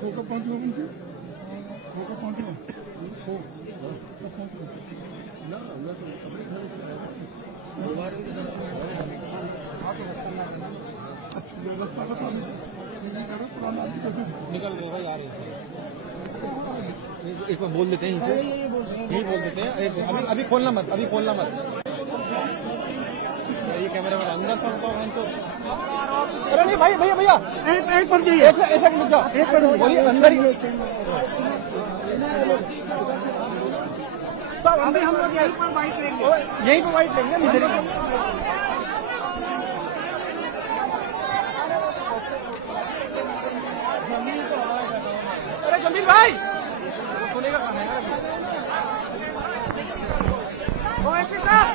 होकर पहुंच लो उनसे, होकर पहुंच लो ना, मैं तो अपने घर से अच्छा रास्ता बता दो, पुराना निकल गए भाई, आ रहे हैं एक बार बोल देते हैं, यही बोल देते हैं। अभी खोलना मत, अभी खोलना मत, ये कैमरा में अंदर फंसता है तो। अरे नहीं भाई, भैया भैया एक पर जाइए, एक मिनट जाओ, एक पर बोलिए अंदर ही। अभी हम लोग यहीं पर बाइट लेंगे, यहीं पर बाइट लेंगे। अरे जमील भाई खुलेगा कहाँ है? ओएसी साहब,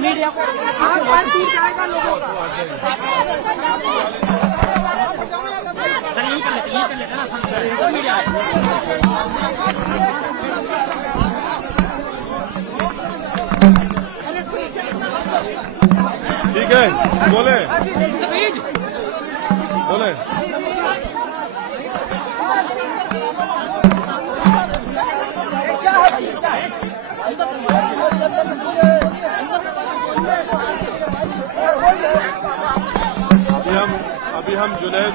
मीडिया को जाएगा लोगों का। ठीक है, बोले बोले। अभी हम जुनैद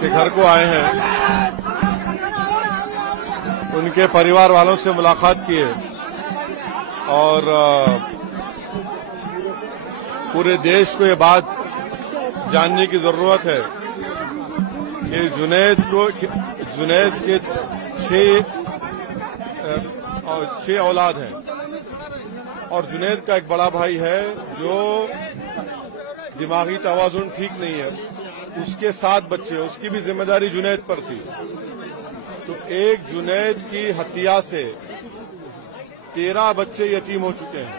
के घर को आए हैं, उनके परिवार वालों से मुलाकात की है और पूरे देश को ये बात जानने की जरूरत है कि जुनैद के 6 औलाद हैं और जुनैद का एक बड़ा भाई है जो दिमागी तवाज़ुन ठीक नहीं है, उसके 7 बच्चे, उसकी भी जिम्मेदारी जुनैद पर थी। तो एक जुनैद की हत्या से 13 बच्चे यतीम हो चुके हैं,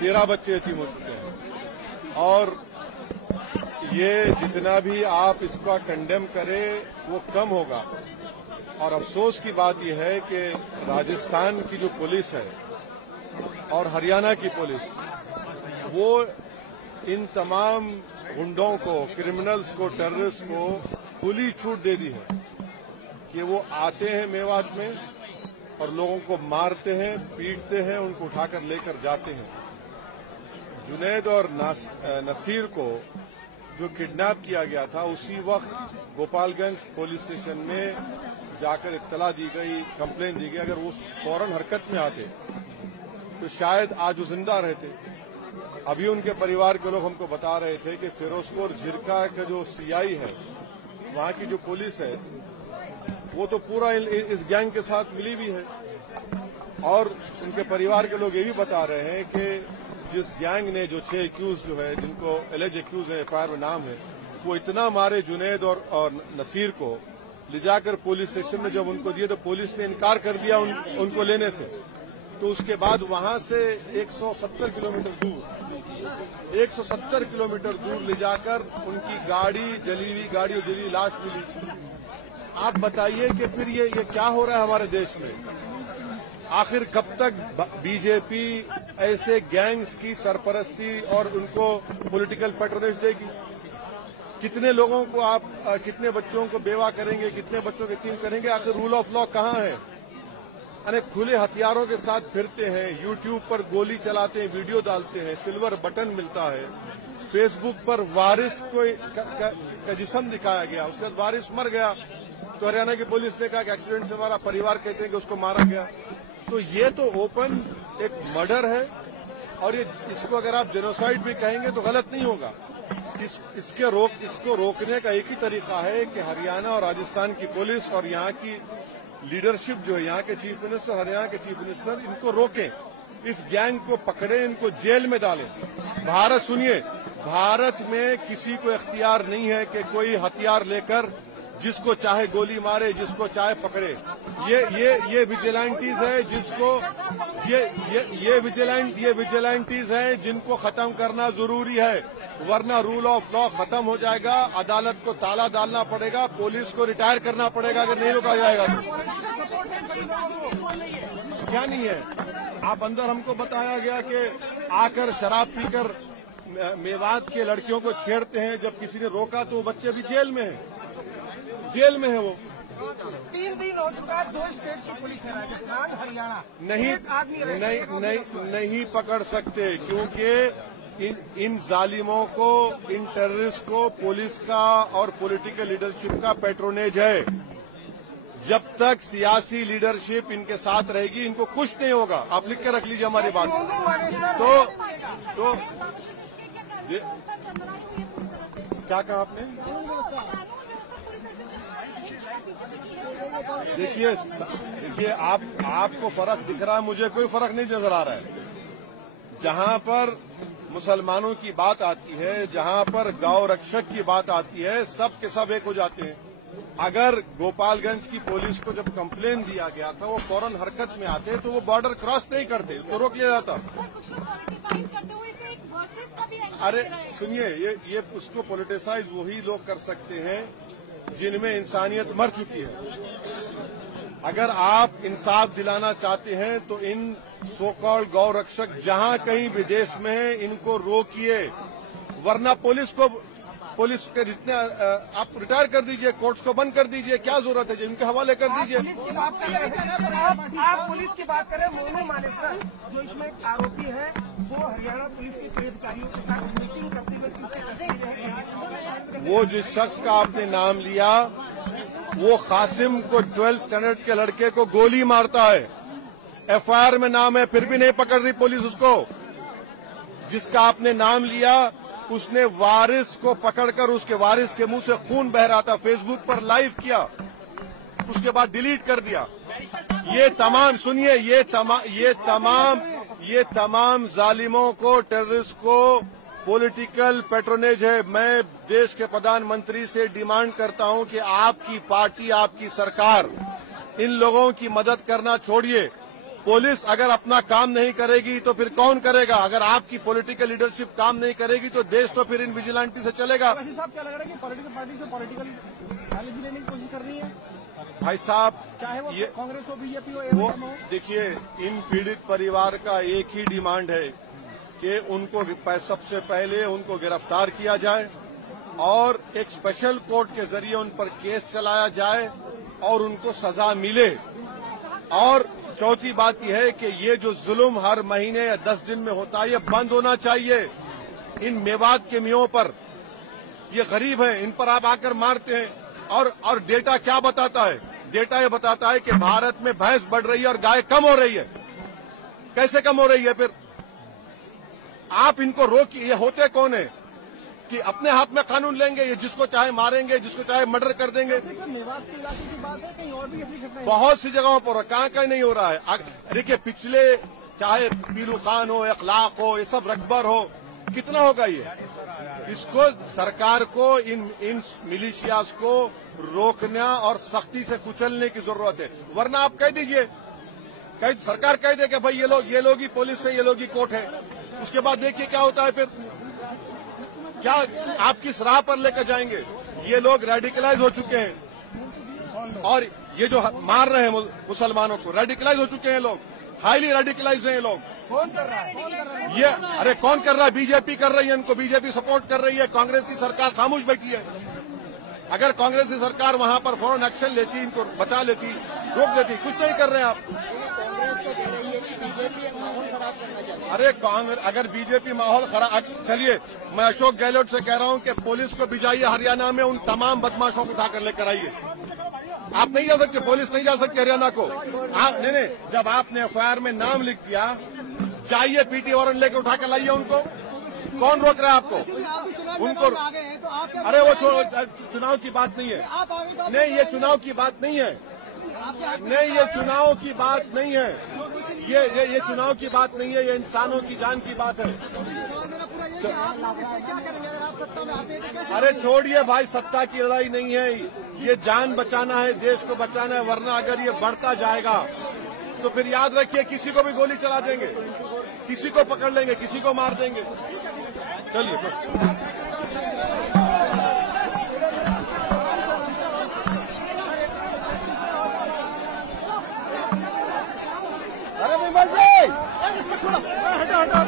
13 बच्चे यतीम हो चुके हैं। और ये जितना भी आप इसका कंडेम करें वो कम होगा। और अफसोस की बात यह है कि राजस्थान की जो पुलिस है और हरियाणा की पुलिस, वो इन तमाम गुंडों को, क्रिमिनल्स को, टेररिस्ट को खुली छूट दे दी है कि वो आते हैं मेवात में और लोगों को मारते हैं, पीटते हैं, उनको उठाकर लेकर जाते हैं। जुनैद और नसीर को जो किडनैप किया गया था, उसी वक्त गोपालगंज पुलिस स्टेशन में जाकर इत्तला दी गई, कंप्लेन दी गई। अगर वो फौरन हरकत में आते तो शायद आज वो जिंदा रहते। अभी उनके परिवार के लोग हमको बता रहे थे कि फिरोजपुर झिरका का जो सीआई है, वहां की जो पुलिस है, वो तो पूरा इस गैंग के साथ मिली हुई है। और उनके परिवार के लोग ये भी बता रहे हैं कि जिस गैंग ने जो 6 एक्यूज जो है, जिनको एलिज एक्यूज है, एफआईआर में नाम है, वो इतना मारे जुनैद और नसीर को, ले जाकर पुलिस स्टेशन में जब उनको दिए तो पुलिस ने इनकार कर दिया उनको लेने से। तो उसके बाद वहां से 170 किलोमीटर दूर ले जाकर उनकी गाड़ी, जली हुई गाड़ी और जली लाश मिली। आप बताइए कि फिर ये क्या हो रहा है हमारे देश में? आखिर कब तक बीजेपी ऐसे गैंग्स की सरपरस्ती और उनको पॉलिटिकल पैट्रोनेज देगी? कितने लोगों को आप, कितने बच्चों को बेवा करेंगे, कितने बच्चों को यतीम करेंगे? आखिर रूल ऑफ लॉ कहाँ है? अनेक खुले हथियारों के साथ फिरते हैं, यूट्यूब पर गोली चलाते हैं, वीडियो डालते हैं, सिल्वर बटन मिलता है, फेसबुक पर वारिस का जिस्म दिखाया गया, उसके बाद वारिस मर गया तो हरियाणा की पुलिस ने कहा कि एक्सीडेंट से हमारा परिवार कहते हैं कि उसको मारा गया। तो ये तो ओपन एक मर्डर है और इसको अगर आप जेनोसाइड भी कहेंगे तो गलत नहीं होगा। इसको रोकने का एक ही तरीका है कि हरियाणा और राजस्थान की पुलिस और यहाँ की लीडरशिप जो है, यहाँ के चीफ मिनिस्टर, हरियाणा के चीफ मिनिस्टर, इनको रोकें, इस गैंग को पकड़ें, इनको जेल में डालें। भारत में किसी को इख्तियार नहीं है कि कोई हथियार लेकर जिसको चाहे गोली मारे, जिसको चाहे पकड़े। ये विजिलेंटीज है जिसको ये विजिलेंटीज हैं जिनको खत्म करना जरूरी है, वरना रूल ऑफ लॉ खत्म हो जाएगा। अदालत को ताला डालना पड़ेगा, पुलिस को रिटायर करना पड़ेगा अगर नहीं रोका जाएगा तो। क्या नहीं है? आप अंदर हमको बताया गया कि आकर शराब पीकर मेवात के लड़कियों को छेड़ते हैं, जब किसी ने रोका तो वो बच्चे भी जेल में है, जेल में है वो। 3 दिन हो चुका, 2 स्टेट की पुलिस है, राजस्थान हरियाणा, नहीं पकड़ सकते, क्योंकि इन जालिमों को, इन टेररिस्ट को पुलिस का और पॉलिटिकल लीडरशिप का पैट्रोनेज है। जब तक सियासी लीडरशिप इनके साथ रहेगी इनको कुछ नहीं होगा। आप लिख के रख लीजिए हमारी बात। तो क्या कहा आपने? देखिए आपको फर्क दिख रहा है, मुझे कोई फर्क नहीं नजर आ रहा है। जहां पर मुसलमानों की बात आती है, जहां पर गौ रक्षक की बात आती है, सब के सब एक हो जाते हैं। अगर गोपालगंज की पुलिस को जब कंप्लेन दिया गया था, वो फौरन हरकत में आते तो वो बॉर्डर क्रॉस नहीं करते, उसको रोक लिया जाता। अरे सुनिए, ये उसको पॉलिटिसाइज वही लोग कर सकते हैं जिनमें इंसानियत मर चुकी है। अगर आप इंसाफ दिलाना चाहते हैं तो इन सो कॉल्ड गौ रक्षक जहां कहीं विदेश में है, इनको रोकिए, वरना पुलिस के जितने आप रिटायर कर दीजिए, कोर्ट्स को बंद कर दीजिए, क्या जरूरत है? इनके हवाले कर दीजिए। आप पुलिस की बात करें, मोनू मानेसर जो इसमें आरोपी है, वो हरियाणा पुलिस के कई अधिकारियों के साथ मीटिंग करते हुए, वो जिस शख्स का आपने नाम लिया, वो कासिम को 12th स्टैंडर्ड के लड़के को गोली मारता है, एफआईआर में नाम है, फिर भी नहीं पकड़ रही पुलिस उसको। जिसका आपने नाम लिया, उसने वारिस को पकड़कर उसके वारिस के मुंह से खून बह रहा था, फेसबुक पर लाइव किया, उसके बाद डिलीट कर दिया। ये तमाम सुनिए, ये तमाम जालिमों को, टेररिस्ट को पॉलिटिकल पैट्रोनेज है। मैं देश के प्रधानमंत्री से डिमांड करता हूं कि आपकी पार्टी, आपकी सरकार इन लोगों की मदद करना छोड़िए। पुलिस अगर अपना काम नहीं करेगी तो फिर कौन करेगा? अगर आपकी पॉलिटिकल लीडरशिप काम नहीं करेगी तो देश तो फिर इन विजिलेंटी से चलेगा। साहब क्या लग रहा है कि पॉलिटिकल पार्टी से पॉलिटिकल लेने की कोशिश कर रही है? भाई साहब, चाहे वो कांग्रेस हो, बीजेपी हो, देखिए, इन पीड़ित परिवार का एक ही डिमांड है कि उनको सबसे पहले उनको गिरफ्तार किया जाए और एक स्पेशल कोर्ट के जरिए उन पर केस चलाया जाए और उनको सजा मिले। और चौथी बात यह है कि ये जो जुल्म हर महीने या 10 दिन में होता है, ये बंद होना चाहिए। इन मेवात के मियों पर, ये गरीब हैं, इन पर आप आकर मारते हैं। और डेटा क्या बताता है? डेटा ये बताता है कि भारत में भैंस बढ़ रही है और गाय कम हो रही है। कैसे कम हो रही है? फिर आप इनको रोकिए। ये होते कौन है कि अपने हाथ में कानून लेंगे? ये जिसको चाहे मारेंगे, जिसको चाहे मर्डर कर देंगे। मेवात के इलाके की बात है, कहीं और भी ऐसी घटनाएं बहुत सी जगहों पर, कहाँ नहीं हो रहा है। देखिए, पिछले चाहे पीलू खान हो, इखलाक हो, ये सब रकबर हो, कितना होगा ये? इसको सरकार को इन मिलिशियाज को रोकना और सख्ती से कुचलने की जरूरत है। वरना आप कह दीजिए, सरकार कह दे कि भाई ये लोग ही पुलिस है, ये लोग ही कोर्ट है। उसके बाद देखिए क्या होता है। फिर क्या आप किस राह पर लेकर जाएंगे? ये लोग रेडिकलाइज हो चुके हैं और ये जो मार रहे हैं मुसलमानों को, रेडिकलाइज हो चुके हैं लोग, हाईली रेडिकलाइज हैं ये लोग। कौन कर रहा है? ये अरे कौन कर रहा है? बीजेपी कर रही है इनको, बीजेपी सपोर्ट कर रही है। कांग्रेस की सरकार खामोश बैठी है। अगर कांग्रेस की सरकार वहां पर फौरन एक्शन लेती, इनको बचा लेती, रोक देती, कुछ नहीं कर रहे हैं आप। अरे कांग्रेस, अगर बीजेपी माहौल खराब, चलिए मैं अशोक गहलोत से कह रहा हूं कि पुलिस को भिजाइए हरियाणा में, उन तमाम बदमाशों को उठाकर लेकर आइए। आप नहीं जा सकते, पुलिस नहीं जा सकती हरियाणा को। आप नहीं, जब आपने एफआईआर में नाम लिख दिया, जाइए पीटी वारंट लेकर उठाकर लाइए उनको। कौन रोक रहा है आपको? उनको अरे वो चुनाव की बात नहीं है। नहीं, ये चुनाव की बात नहीं है। नहीं, ये चुनाव की बात नहीं है। ये चुनाव की बात नहीं है, ये इंसानों की जान की बात है। अरे छोड़िए भाई, सत्ता की लड़ाई नहीं है, ये जान बचाना है, देश को बचाना है, वरना अगर ये बढ़ता जाएगा तो फिर याद रखिए किसी को भी गोली चला देंगे, किसी को पकड़ लेंगे, किसी को मार देंगे। चलिए अरे विमल जी, हटो हटो।